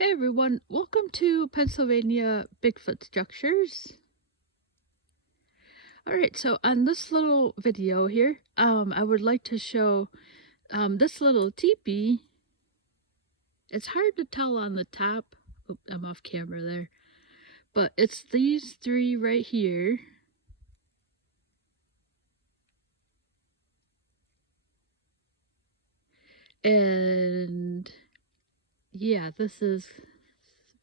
Hey everyone, welcome to Pennsylvania Bigfoot Structures. Alright, so on this little video here, I would like to show this little teepee. It's hard to tell on the top. Oh, I'm off camera there. But it's these three right here. And yeah, this is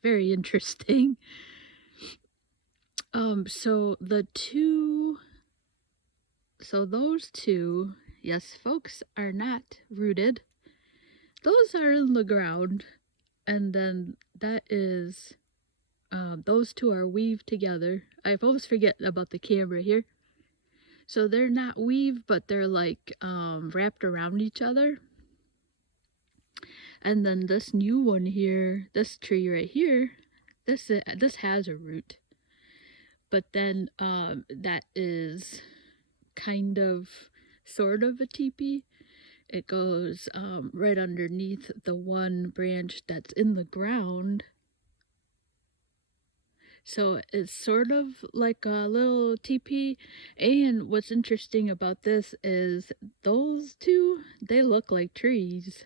very interesting. So those two, yes folks, are not rooted. Those are in the ground, and then that is, those two are weaved together. I always forget about the camera here. So they're not weaved, but they're like wrapped around each other. And then this new one here, this tree right here, this has a root. But then that is kind of, sort of a teepee. It goes right underneath the one branch that's in the ground. So it's sort of like a little teepee. And what's interesting about this is those two, they look like trees.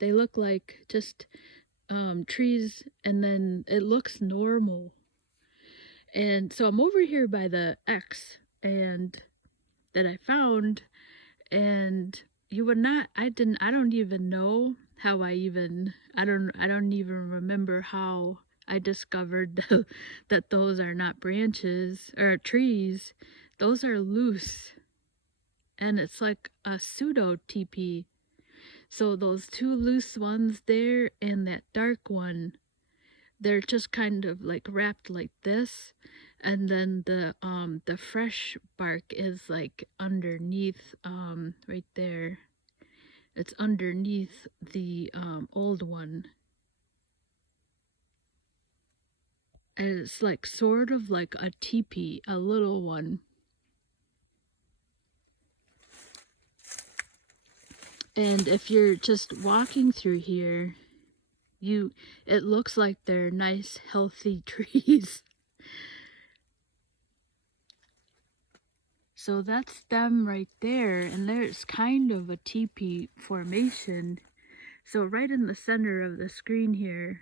They look like just trees, and then it looks normal. And so I'm over here by the X and that I found, and you would not, I don't even know how I don't even remember how I discovered that those are not branches or trees. Those are loose, and it's like a pseudo teepee. So those two loose ones there and that dark one, they're just kind of like wrapped like this, and then the fresh bark is like underneath, right there. It's underneath the old one, and it's like sort of like a teepee, a little one. And if you're just walking through here, it looks like they're nice healthy trees. So that's them right there, and there's kind of a teepee formation. So right in the center of the screen here,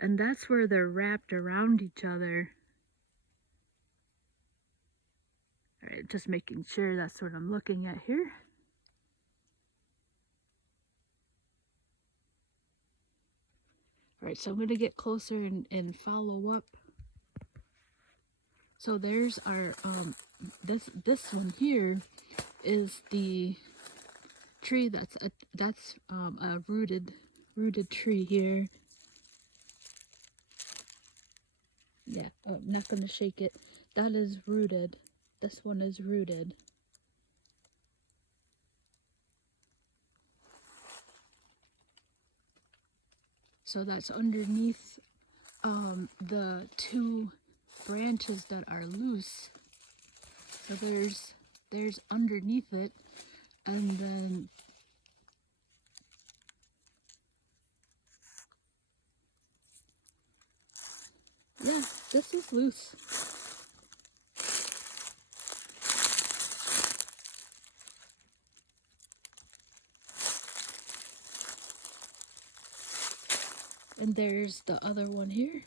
and that's where they're wrapped around each other. All right, just making sure that's what I'm looking at here. All right, so I'm going to get closer and follow up. So there's our, this one here is the tree that's a rooted tree here. Yeah, I'm not going to shake it. That is rooted. This one is rooted. So that's underneath the two branches that are loose. So there's underneath it, and then yeah, this is loose. And there's the other one here.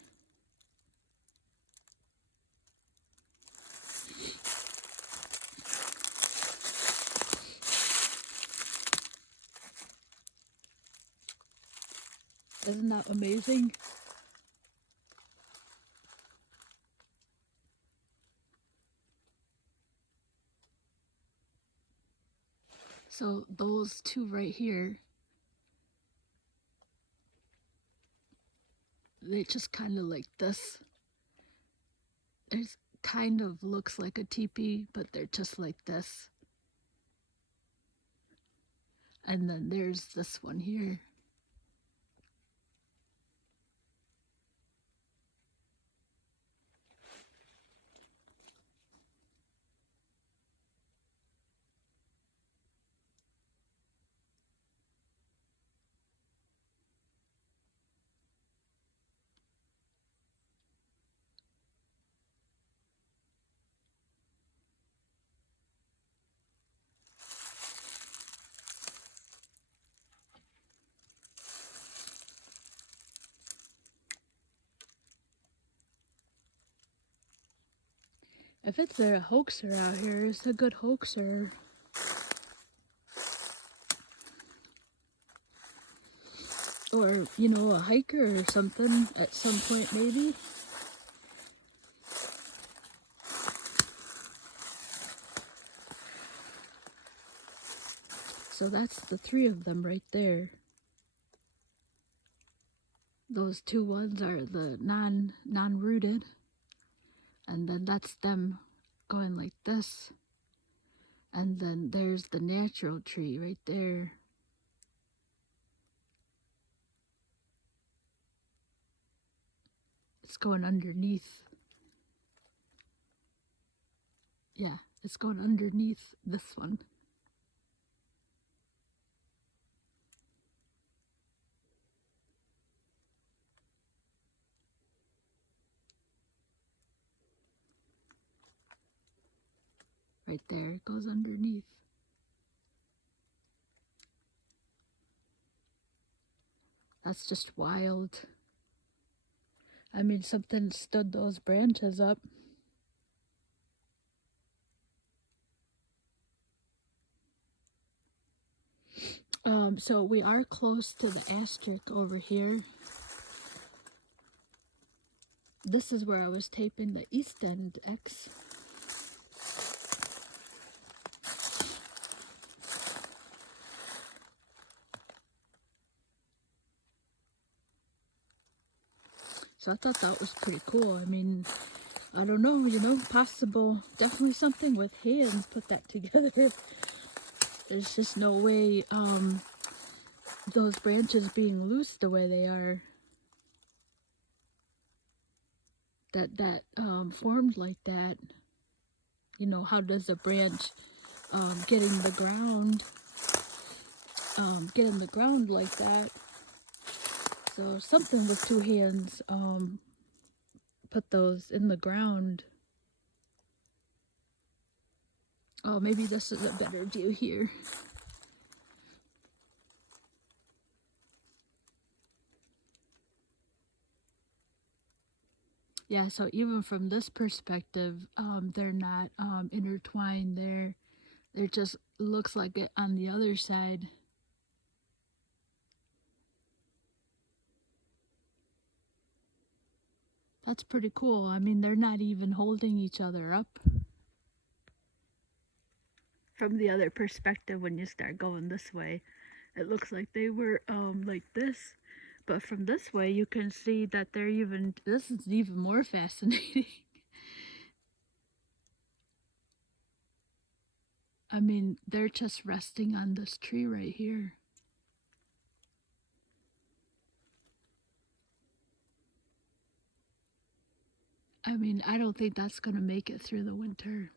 Isn't that amazing? So those two right here, they just kind of like this. It kind of looks like a teepee, but they're just like this. And then there's this one here. If it's a hoaxer out here, it's a good hoaxer. Or, you know, a hiker or something at some point, maybe. So that's the 3 of them right there. Those 2 ones are the non-rooted. And then that's them going like this. And then there's the natural tree right there. It's going underneath. Yeah, it's going underneath this one. Right there, it goes underneath. That's just wild. I mean, something stood those branches up. So we are close to the asterisk over here. This is where I was taping the East End X. So I thought that was pretty cool. I mean, I don't know, you know, possible. Definitely something with hands put that together. There's just no way those branches being loose the way they are. That formed like that. You know, how does a branch get in the ground? Get in the ground like that. So something with 2 hands put those in the ground. Oh, maybe this is a better view here. Yeah, so even from this perspective, they're not intertwined there. It just looks like it on the other side. That's pretty cool. I mean, they're not even holding each other up. From the other perspective, when you start going this way, it looks like they were like this. But from this way, you can see that they're even, this is even more fascinating. I mean, they're just resting on this tree right here. I mean, I don't think that's going to make it through the winter.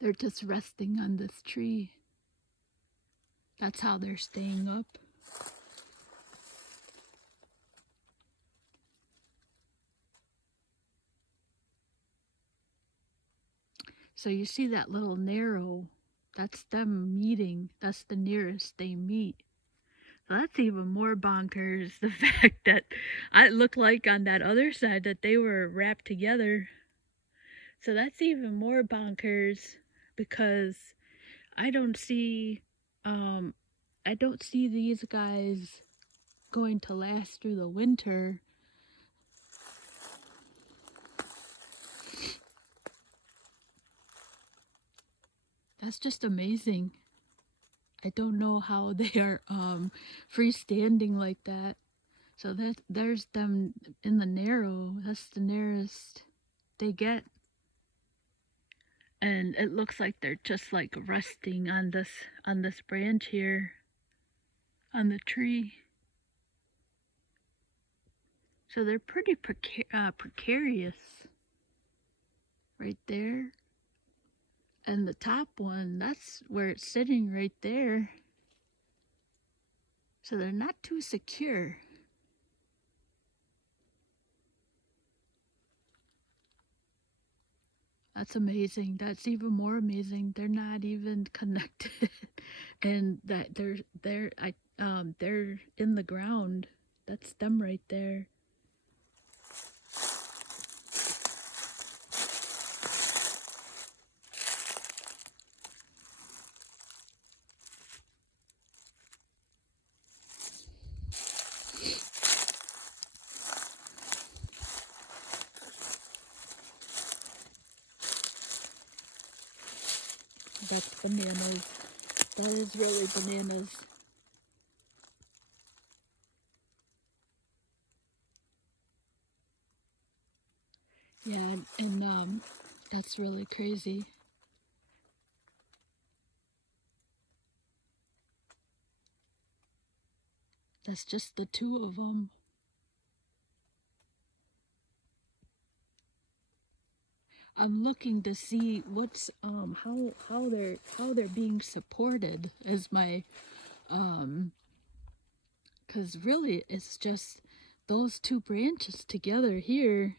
They're just resting on this tree. That's how they're staying up. So you see that little narrow, that's them meeting. That's the nearest they meet. So that's even more bonkers. The fact that it looked like on that other side that they were wrapped together. So that's even more bonkers because I don't see these guys going to last through the winter. That's just amazing. I don't know how they are freestanding like that. So there's them in the narrow. That's the nearest they get. And it looks like they're just like resting on this branch here on the tree. So they're pretty precarious right there. And the top one, that's where it's sitting right there. So they're not too secure. That's amazing. That's even more amazing. They're not even connected, and that they're in the ground. That's them right there. That's bananas. That is really bananas. Yeah, and that's really crazy. That's just the two of them. I'm looking to see what's how they're being supported as my because really it's just those two branches together here.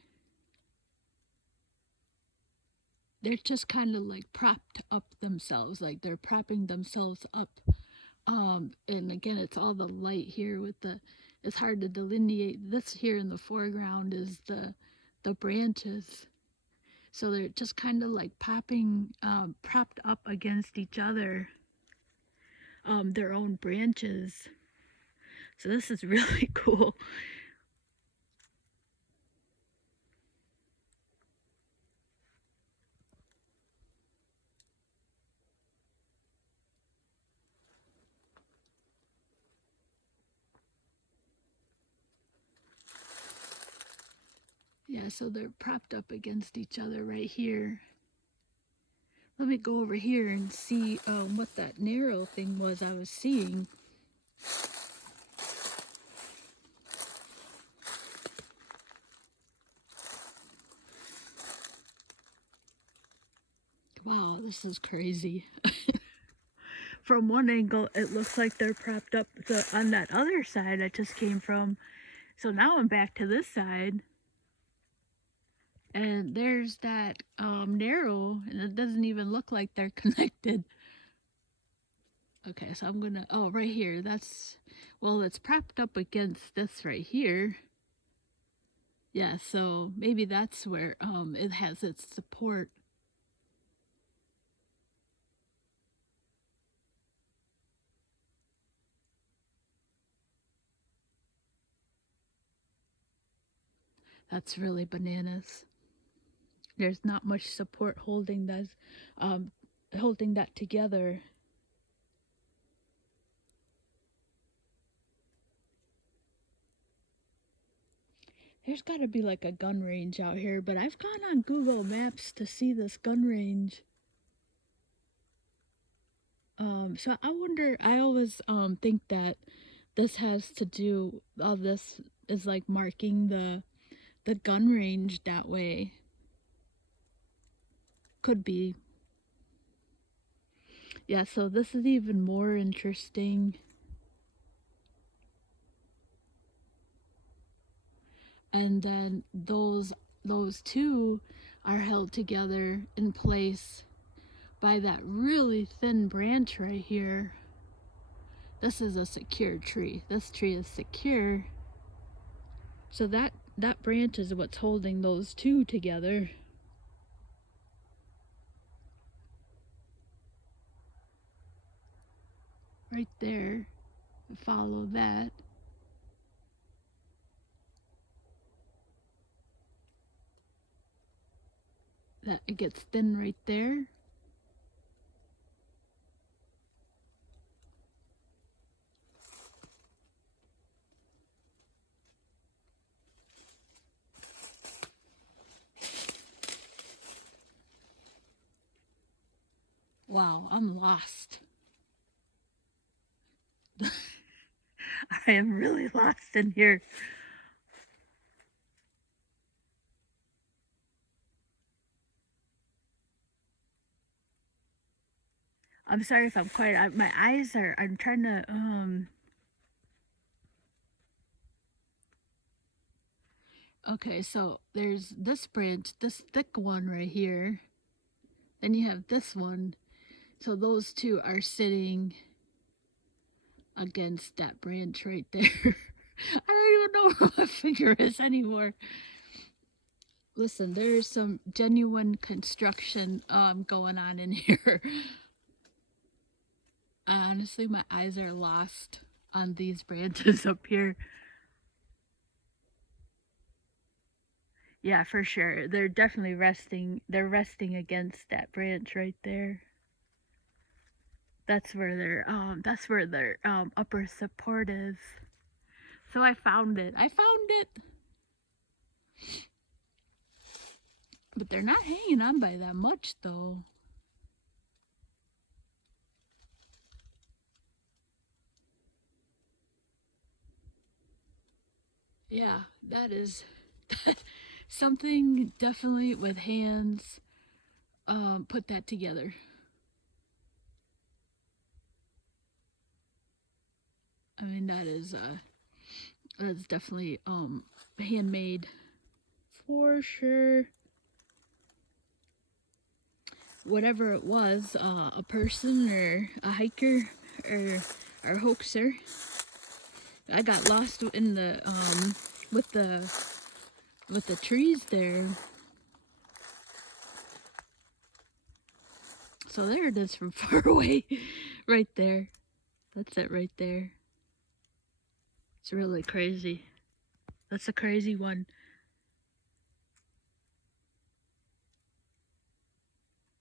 They're just kind of like propped up themselves, like they're propping themselves up. And again, it's all the light here with the. It's hard to delineate. This here in the foreground is the branches. So they're just kind of like propped up against each other, their own branches. So this is really cool. Yeah, so they're propped up against each other right here. Let me go over here and see what that narrow thing was I was seeing. Wow, this is crazy. From one angle, it looks like they're propped up on that other side I just came from. So now I'm back to this side. And there's that narrow, and it doesn't even look like they're connected. Okay, so I'm gonna, oh, right here, that's, well, it's propped up against this right here. Yeah, so maybe that's where it has its support. That's really bananas. There's not much support holding that together. There's got to be like a gun range out here, but I've gone on Google Maps to see this gun range. So I wonder. I always think that this has to do. All this is like marking the gun range that way. Could be. Yeah. So this is even more interesting. And then those two are held together in place by that really thin branch right here. This is a secure tree. This tree is secure. So that branch is what's holding those two together. Right there. Follow that. That it gets thin right there. Wow, I'm lost. I am really lost in here. I'm sorry if I'm quiet. My eyes are. I'm trying to. Okay, so there's this branch, this thick one right here. Then you have this one. So those two are sitting against that branch right there. I don't even know where my finger is anymore. Listen, there's some genuine construction going on in here. Honestly, my eyes are lost on these branches up here. Yeah, for sure. They're definitely resting. They're resting against that branch right there. That's where their upper support is. So I found it. But they're not hanging on by that much though. Yeah, that is something definitely with hands put that together. I mean that's definitely handmade for sure. Whatever it was, a person or a hiker or hoaxer. I got lost in the with the trees there. So there it is from far away, right there. That's it right there. It's really crazy. That's a crazy one.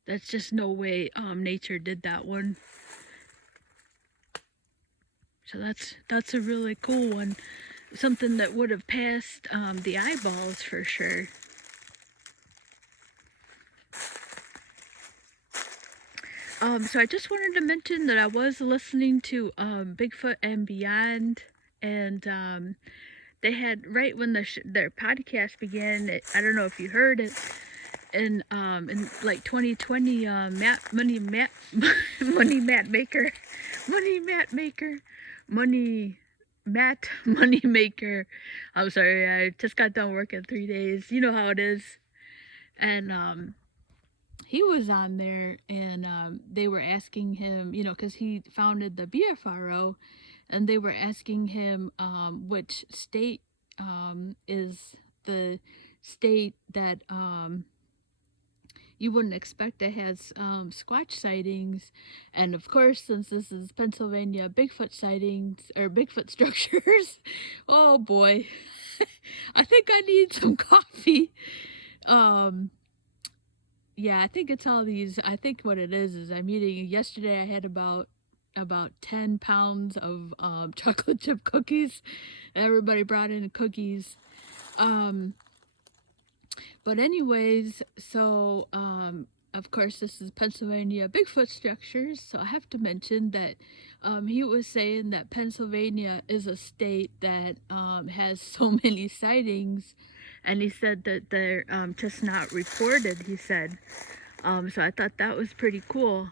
That's just no way nature did that one. So that's a really cool one. Something that would have passed the eyeballs for sure. So I just wanted to mention that I was listening to Bigfoot and Beyond, and they had right when their podcast began. I don't know if you heard it. In like 2020, Money Matt Maker, Money Maker. I'm sorry, I just got done working 3 days. You know how it is, and he was on there, and they were asking him, you know, because he founded the BFRO, and they were asking him which state is the state that you wouldn't expect it has Squatch sightings. And of course, since this is Pennsylvania, Bigfoot sightings or Bigfoot structures. Oh boy, I think I need some coffee. Yeah, I think it's all these. I think what it is I'm eating. Yesterday I had about 10 pounds of chocolate chip cookies. Everybody brought in cookies. But anyways, so of course this is Pennsylvania Bigfoot structures, so I have to mention that he was saying that Pennsylvania is a state that has so many sightings, and he said that they're just not reported, he said. So I thought that was pretty cool.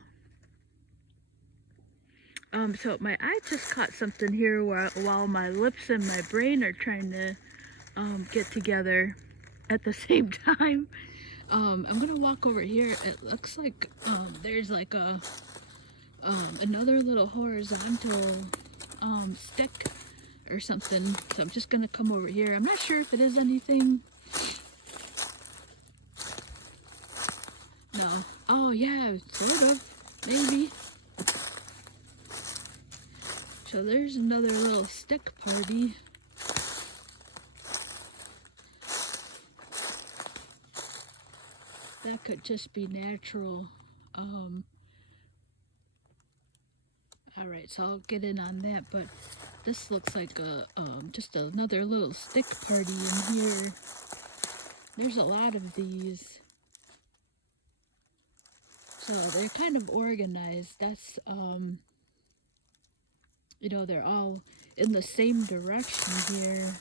So my eye just caught something here while my lips and my brain are trying to get together at the same time. I'm gonna walk over here. It looks like there's like a another little horizontal stick or something. So I'm just gonna come over here. I'm not sure if it is anything. No. Oh yeah, sort of. Maybe. So there's another little stick party. That could just be natural. Alright, so I'll get in on that, but this looks like a just another little stick party in here. There's a lot of these. So they're kind of organized. That's you know, they're all in the same direction here.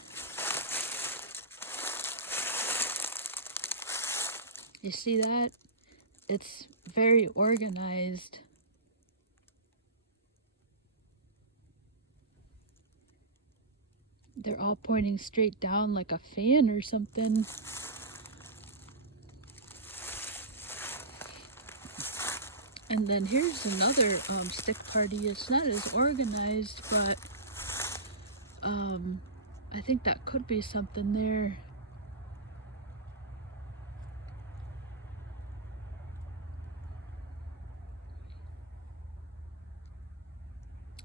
You see that? It's very organized. They're all pointing straight down like a fan or something. And then here's another stick party. It's not as organized, but I think that could be something there.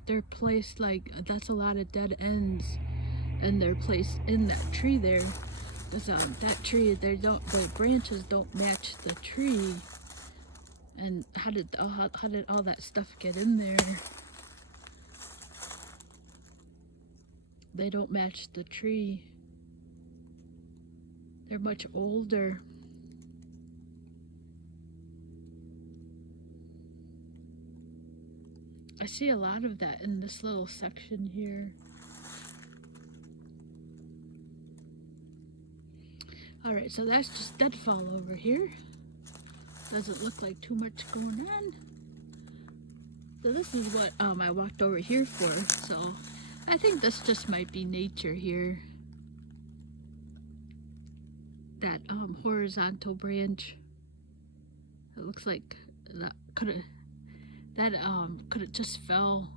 They're placed like, that's a lot of dead ends, and they're placed in that tree there. Because that tree, the branches don't match the tree. And how did all that stuff get in there? They don't match the tree. They're much older. I see a lot of that in this little section here. Alright, so that's just deadfall over here. Doesn't look like too much going on. So this is what I walked over here for. So I think this just might be nature here. That horizontal branch. It looks like that could have just fell.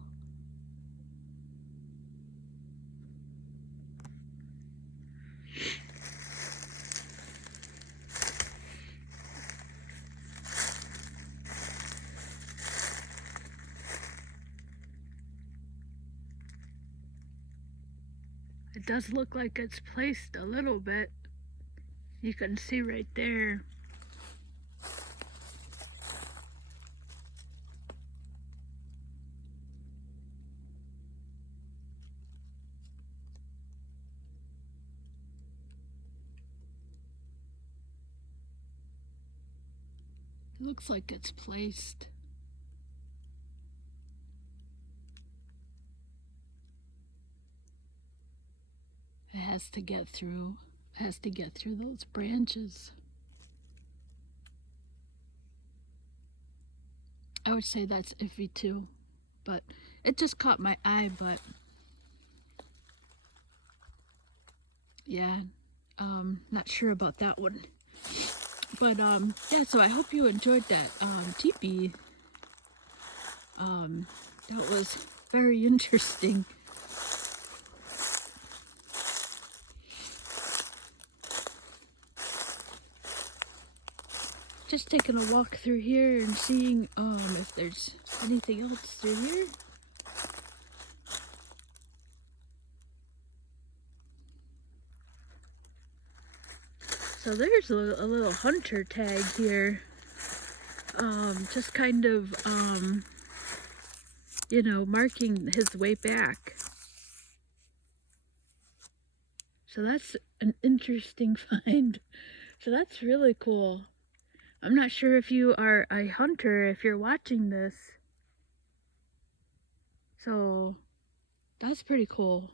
It does look like it's placed a little bit. You can see right there. It looks like it's placed. It has to get through. It has to get through those branches. I would say that's iffy too, but it just caught my eye. But yeah, not sure about that one. But yeah, so I hope you enjoyed that teepee. That was very interesting. Just taking a walk through here and seeing if there's anything else through here. So there's a little hunter tag here. Just kind of, you know, marking his way back. So that's an interesting find. So that's really cool. I'm not sure if you are a hunter, if you're watching this. So that's pretty cool.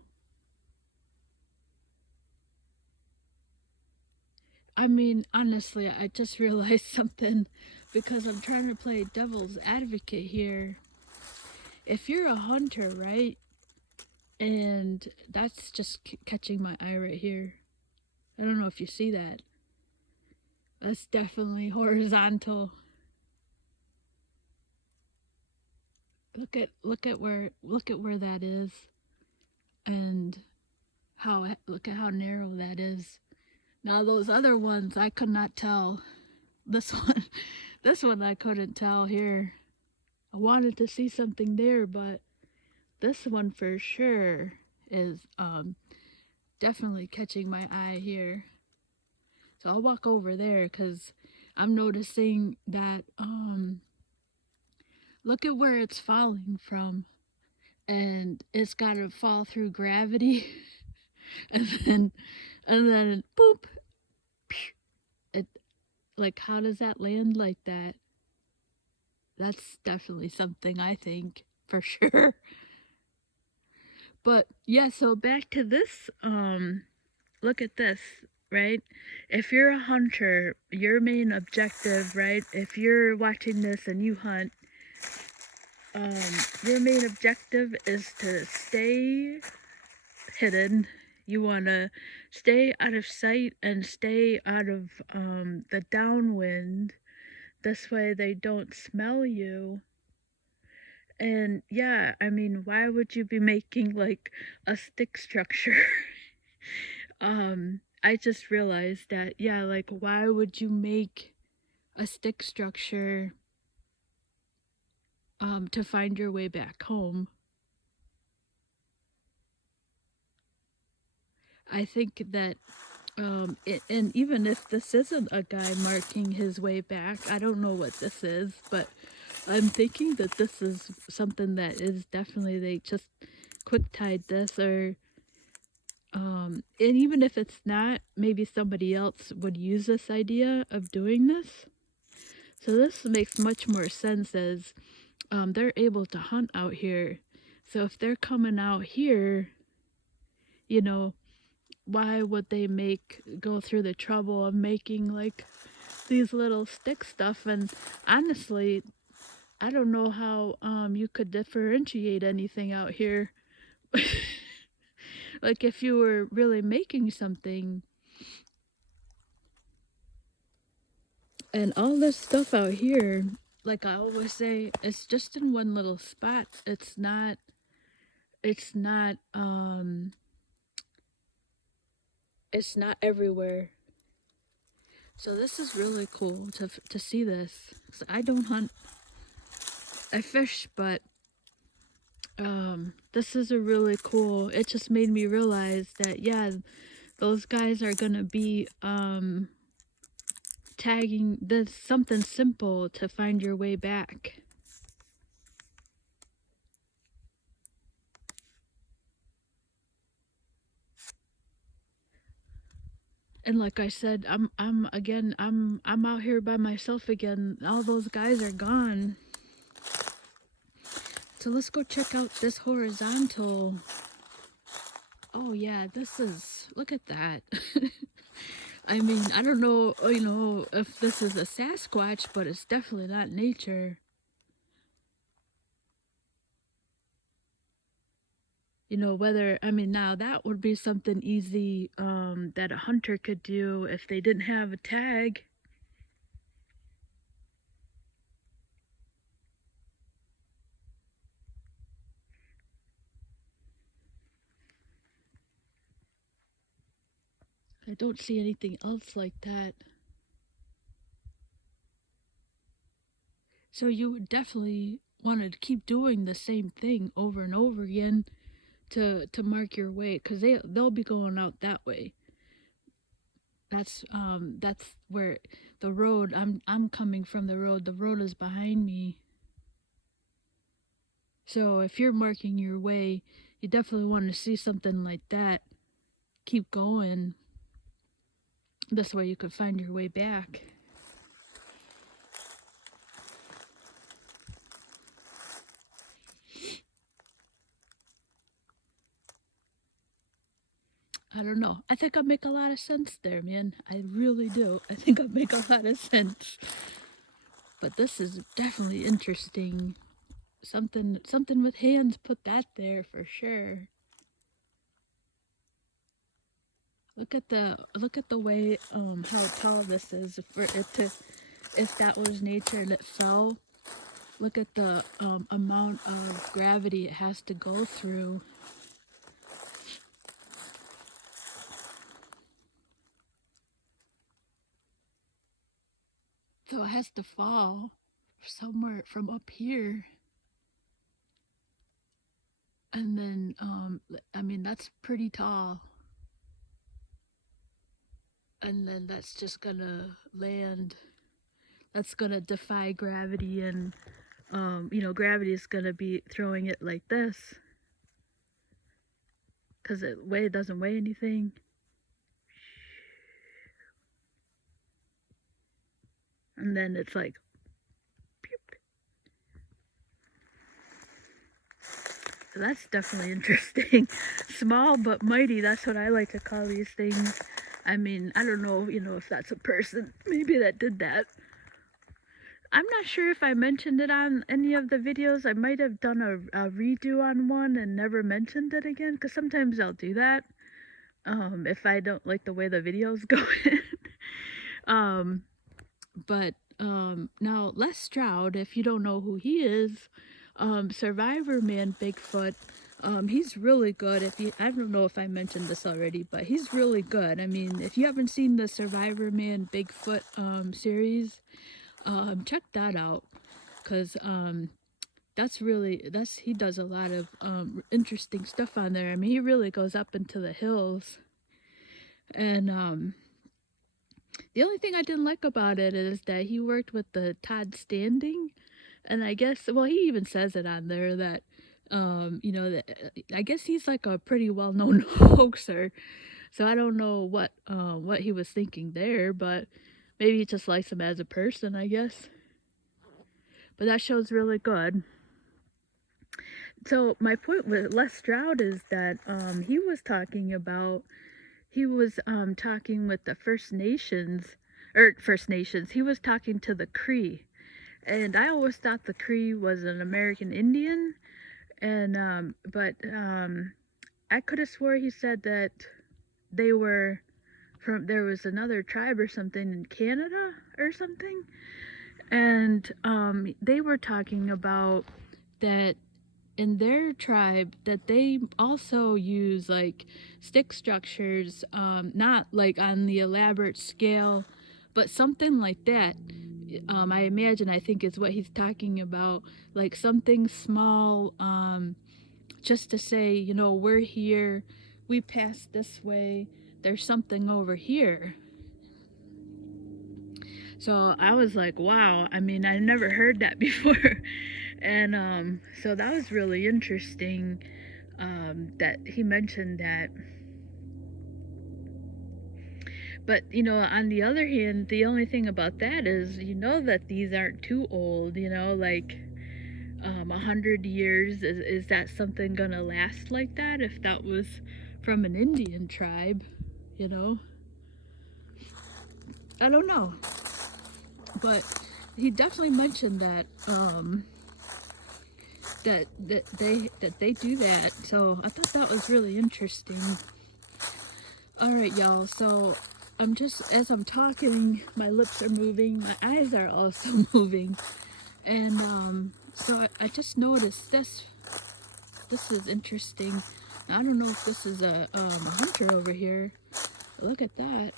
I mean, honestly, I just realized something because I'm trying to play devil's advocate here. If you're a hunter, right? And that's just catching my eye right here. I don't know if you see that. That's definitely horizontal. Look at where that is, and look at how narrow that is. Now those other ones I could not tell. This one I couldn't tell here. I wanted to see something there, but this one for sure is definitely catching my eye here. So I'll walk over there because I'm noticing that look at where it's falling from, and it's got to fall through gravity, and then boop. It, like, how does that land like that? That's definitely something I think for sure. But yeah, so back to this. Look at this, right? If you're a hunter, your main objective, right? If you're watching this and you hunt, your main objective is to stay hidden. You want to stay out of sight and stay out of the downwind. This way they don't smell you. And yeah, I mean, why would you be making like a stick structure? I just realized that, yeah, like, why would you make a stick structure to find your way back home? I think that And even if this isn't a guy marking his way back, I don't know what this is, but I'm thinking that this is something that is definitely they just quick tied this, or and even if it's not, maybe somebody else would use this idea of doing this. So this makes much more sense as they're able to hunt out here. So if they're coming out here, you know, why would they go through the trouble of making like these little stick stuff? And honestly, I don't know how you could differentiate anything out here. Like if you were really making something, and all this stuff out here, like I always say, it's just in one little spot. It's not it's not everywhere. So this is really cool to see this. 'Cause I don't hunt, I fish, but this is a really cool. It just made me realize that yeah, those guys are gonna be tagging this something simple to find your way back. And like I said, I'm out here by myself again. All those guys are gone. So let's go check out this horizontal. Oh yeah, this is, look at that. I mean, I don't know, if this is a Sasquatch, but it's definitely not nature. Whether, I mean, now that would be something easy that a hunter could do if they didn't have a tag. I don't see anything else like that. So you would definitely want to keep doing the same thing over and over again to mark your way, because they'll be going out that way. That's where the road, I'm coming from the road. The road is behind me. So if you're marking your way, you definitely want to see something like that. Keep going. This way you could find your way back. I don't know. I think I make a lot of sense there, man. I really do. I think I make a lot of sense. But this is definitely interesting. Something with hands put that there for sure. Look at the way how tall this is for it to, if that was nature and it fell. Look at the amount of gravity it has to go through. So it has to fall somewhere from up here. And then, I mean, that's pretty tall. And then that's just gonna land. That's gonna defy gravity, and, gravity is gonna be throwing it like this. Because it doesn't weigh anything. And then it's like, pew. So that's definitely interesting. Small but mighty, that's what I like to call these things. I mean, I don't know, if that's a person maybe that did that. I'm not sure if I mentioned it on any of the videos. I might have done a redo on one and never mentioned it again, because sometimes I'll do that if I don't like the way the video's going. But now Les Stroud, if you don't know who he is, Survivor Man Bigfoot, he's really good. I don't know if I mentioned this already, but he's really good. I mean, if you haven't seen the Survivor Man Bigfoot series, check that out, because he does a lot of interesting stuff on there. I mean, he really goes up into the hills. And the only thing I didn't like about it is that he worked with the Todd Standing, and I guess, well, he even says it on there that, you know, that I guess he's like a pretty well-known hoaxer. So I don't know what he was thinking there, but maybe he just likes him as a person, I guess. But that show's really good. So my point with Les Stroud is that he was talking with the First Nations. He was talking to the Cree, and I always thought the Cree was an American Indian, and but I could have swore he said that they were from there was another tribe or something in Canada or something, and they were talking about that in their tribe that they also use like stick structures, not like on the elaborate scale, but something like that. I imagine, I think is what he's talking about, like something small, just to say, you know, we're here, we passed this way, there's something over here. So I was like, wow, I mean, I never heard that before. And so that was really interesting, that he mentioned that. But, you know, on the other hand, the only thing about that is, you know, that these aren't too old, you know, like 100 years. Is that something gonna last like that if that was from an Indian tribe, you know? I don't know. But he definitely mentioned that that they do that. So I thought that was really interesting. All right, y'all. So I'm just, as I'm talking, my lips are moving, my eyes are also moving, and so I just noticed this. This is interesting. I don't know if this is a hunter over here. Look at that.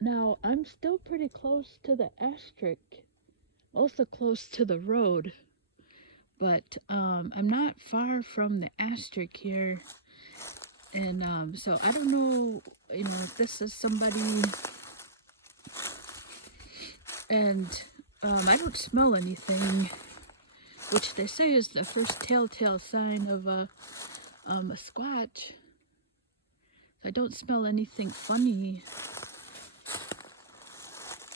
Now I'm still pretty close to the asterisk, also close to the road, but I'm not far from the asterisk here. And so I don't know, you know, if this is somebody, and I don't smell anything, which they say is the first telltale sign of a squatch. I don't smell anything funny.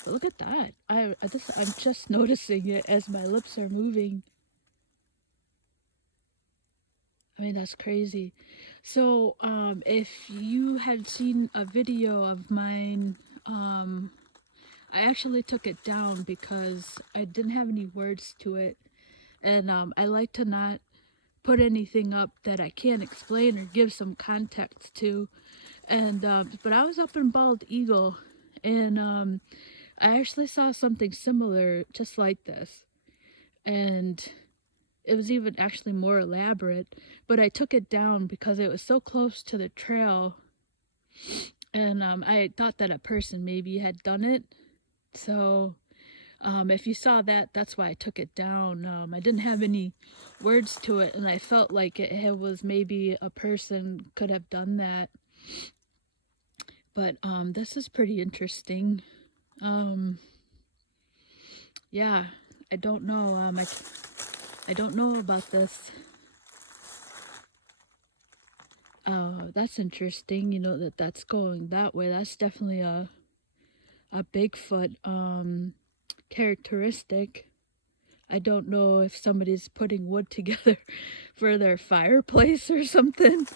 But look at that. I'm just noticing it as my lips are moving. I mean, that's crazy. So, if you had seen a video of mine, I actually took it down because I didn't have any words to it. And I like to not put anything up that I can't explain or give some context to. And, but I was up in Bald Eagle, and I actually saw something similar, just like this. And it was even actually more elaborate, but I took it down because it was so close to the trail, and I thought that a person maybe had done it. So if you saw that, that's why I took it down. I didn't have any words to it, and I felt like it was maybe a person could have done that. But this is pretty interesting. Yeah, I don't know. I don't know about this. That's interesting. You know, that's going that way. That's definitely a Bigfoot characteristic. I don't know if somebody's putting wood together for their fireplace or something.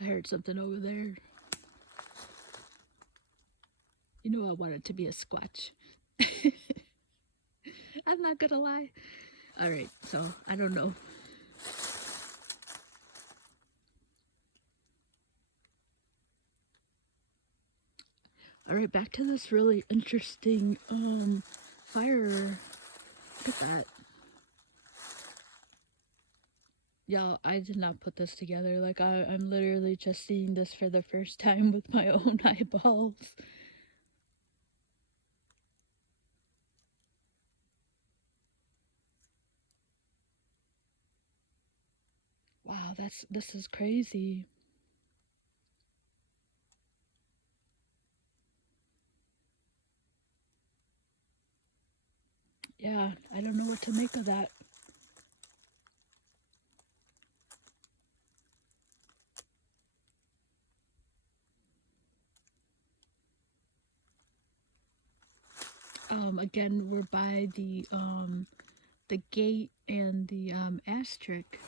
I heard something over there. You know, I want it to be a squatch. I'm not gonna lie. All right, so I don't know. All right, back to this really interesting fire. Look at that. Y'all, I did not put this together. Like, I'm literally just seeing this for the first time with my own eyeballs. Wow, this is crazy. Yeah, I don't know what to make of that. Again, we're by the gate and the asterisk.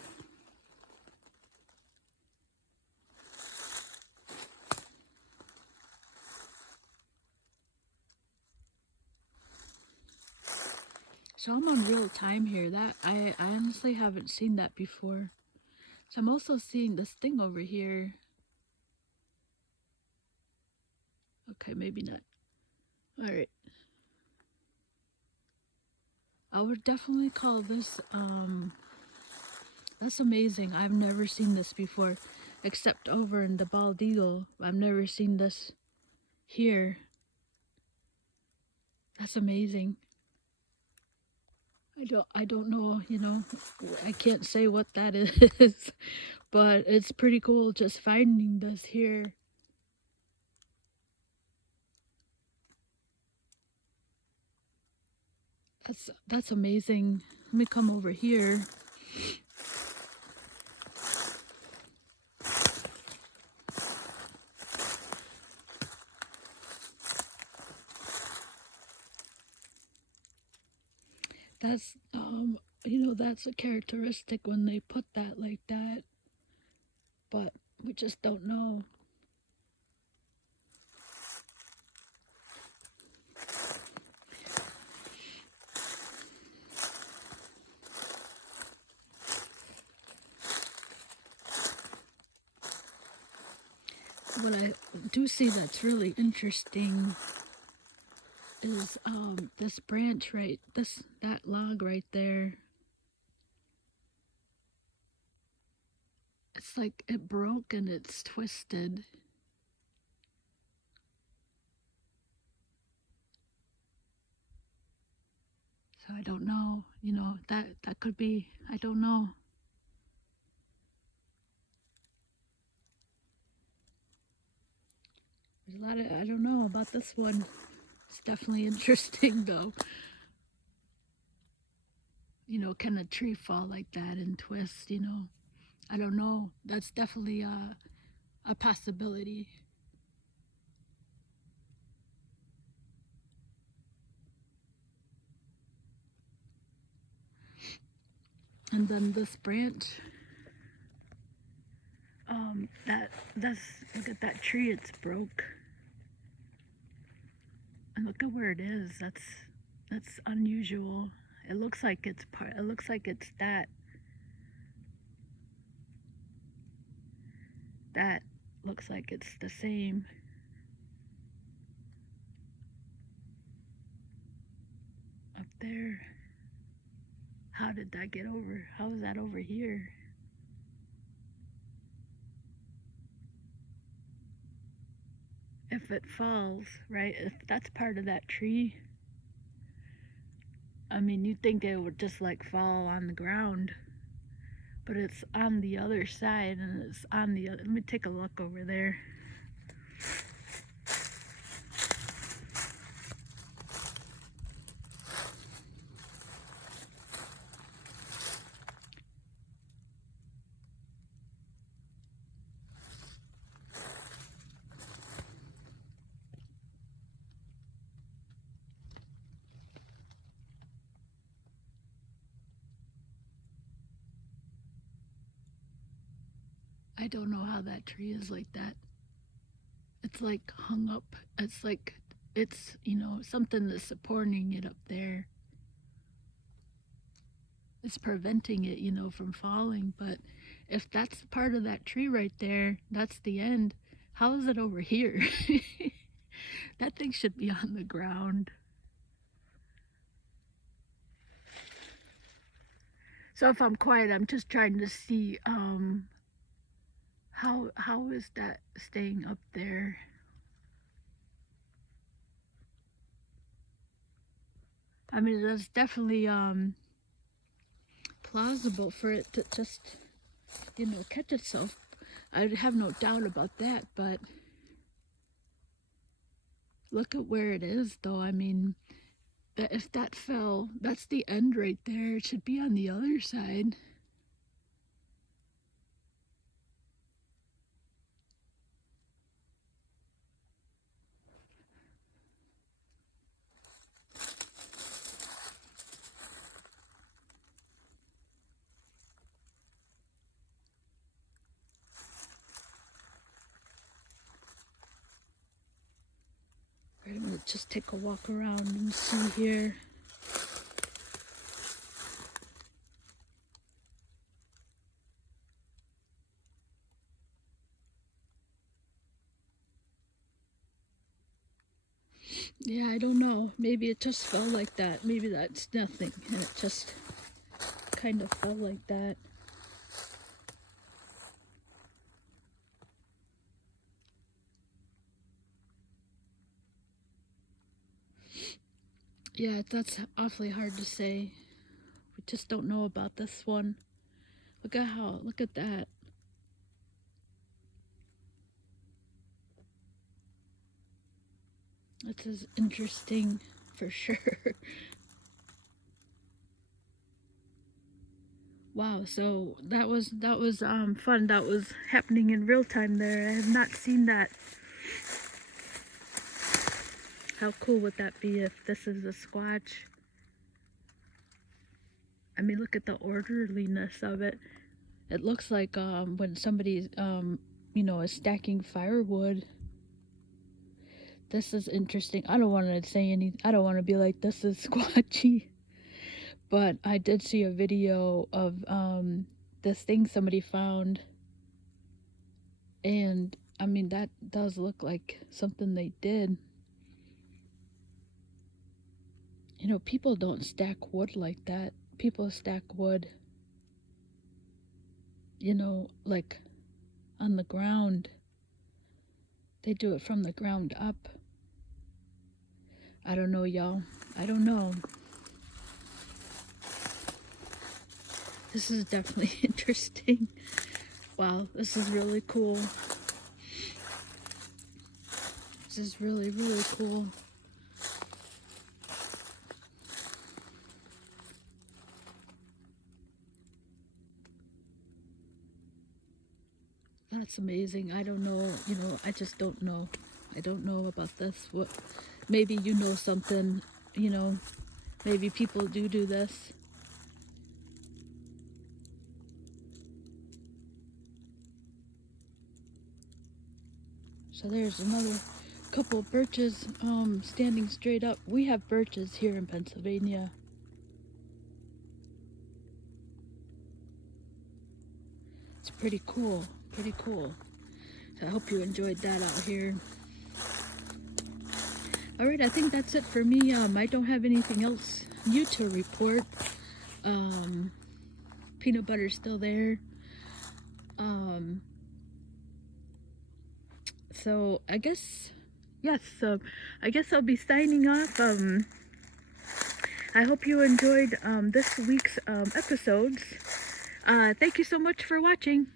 So I'm on real time here. That I honestly haven't seen that before. So I'm also seeing this thing over here. Okay, maybe not. All right. I would definitely call this that's amazing. I've never seen this before except over in the Bald Eagle. I've never seen this here. That's amazing. I don't know, I can't say what that is, but it's pretty cool just finding this here. That's amazing. Let me come over here. That's that's a characteristic when they put that like that, but we just don't know. What I do see that's really interesting is this branch right, that log right there. It's like it broke and it's twisted. So I don't know, that could be, I don't know. There's a lot of, I don't know about this one. It's definitely interesting though. Can a tree fall like that and twist, I don't know. That's definitely a possibility. And then this branch, that's, look at that tree, it's broke. And look at where it is. That's unusual. It looks like it's part. It looks like it's that looks like it's the same up there. How did that get over? How is that over here? If it falls, right? If that's part of that tree, I mean, you'd think it would just like fall on the ground, but it's on the other side and it's on the other. Let me take a look over there. I don't know how that tree is like that. It's like hung up. It's like it's, something that's supporting it up there. It's preventing it, from falling. But if that's part of that tree right there, that's the end. How is it over here? That thing should be on the ground. So if I'm quiet, I'm just trying to see how is that staying up there? I mean, that's definitely plausible for it to just, catch itself. I have no doubt about that, but look at where it is, though. I mean, if that fell, that's the end right there. It should be on the other side. Right, I'm gonna just take a walk around and see here. Yeah, I don't know. Maybe it just fell like that. Maybe that's nothing, and it just kind of fell like that. Yeah, that's awfully hard to say. We just don't know about this one. Look at that. This is interesting for sure. Wow, so that was fun. That was happening in real time there. I have not seen that. How cool would that be if this is a Squatch? I mean, look at the orderliness of it. It looks like when somebody's is stacking firewood. This is interesting. I don't want to say anything. I don't want to be like, this is squatchy. But I did see a video of this thing somebody found. And I mean, that does look like something they did. You know, people don't stack wood like that. People stack wood, like on the ground. They do it from the ground up. I don't know, y'all. I don't know. This is definitely interesting. Wow, this is really cool. This is really, really cool. That's amazing. I don't know, I just don't know. I don't know about this. What? Maybe you know something, maybe people do this. So there's another couple of birches standing straight up. We have birches here in Pennsylvania. It's pretty cool, pretty cool. So I hope you enjoyed that out here. Alright, I think that's it for me. I don't have anything else new to report. Peanut butter's still there. So I guess, yes, I guess I'll be signing off. I hope you enjoyed this week's episodes. Thank you so much for watching.